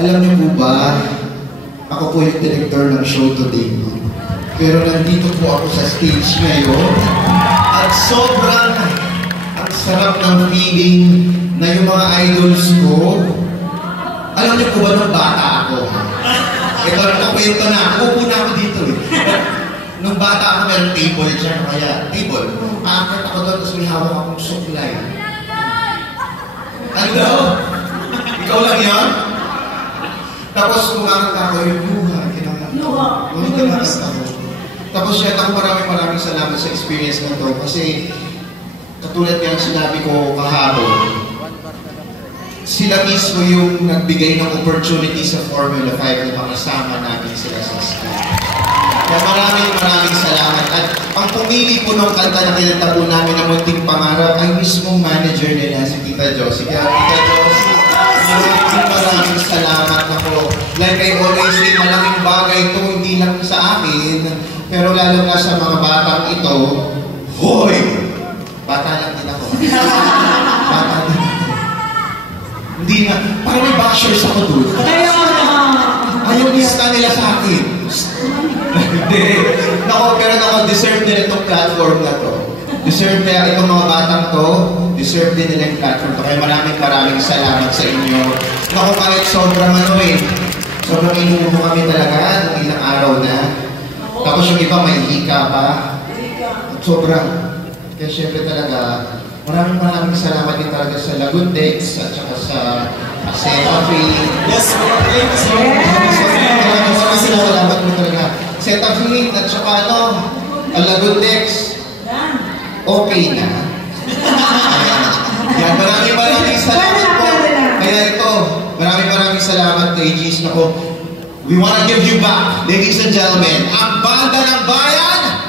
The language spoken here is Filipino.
Alam niyo po ba, ako po yung director ng show today. Pero nandito po ako sa stage ngayon. At sobrang ang sarap ng feeling na yung mga idols ko. Alam niyo po ba nung bata ako? Ito, nakakwento na. Upo na ako dito eh. Nung bata ako, meron table dyan. Kaya, table. Aakit ako doon, tapos may hawak akong suklay. Ano? Ikaw lang yan? Tapos kumakanta ako yung luha. Kinakanta ako. Tapos yan ako maraming salamat sa experience na to. Kasi katulad nga sinabi ko kahapon, sila mismo yung nagbigay ng opportunity sa Formula 5 na makasama natin sila sa school. Kaya maraming salamat. At ang pumili po ng kanta na kinanta po namin ng Munting Pangarap ay mismong manager nila, si Tita Josie. Kaya Tita Josie, maraming salamat ako. Like I always say, malaking bagay ito, hindi lang sa akin, pero lalo na sa mga batang ito, hoy! Bata lang din ako. Bata din ako. Hindi na, parang may bashers ako doon. Ayaw nista nila sa akin. Hindi. Pero deserve nila itong platform na to. Deserve nila itong mga batang to. Deserve din nila yung platform to. Kaya maraming salamat sa inyo. Naku, kahit sobrang sobrang inuubo kami talaga nung ilang araw na. Tapos yung iba may hika pa. At sobrang. Kaya syempre talaga, maraming salamat din talaga sa Lagundex at saka sa Cetaphil. Yes, maraming salamat mo talaga. Cetaphil at saka Lagundex, okay na. Yan, maraming salamat po. Kaya ito, maraming salamat kay G's na po. We wanna give you back, ladies and gentlemen, ang Banda ng Bayan!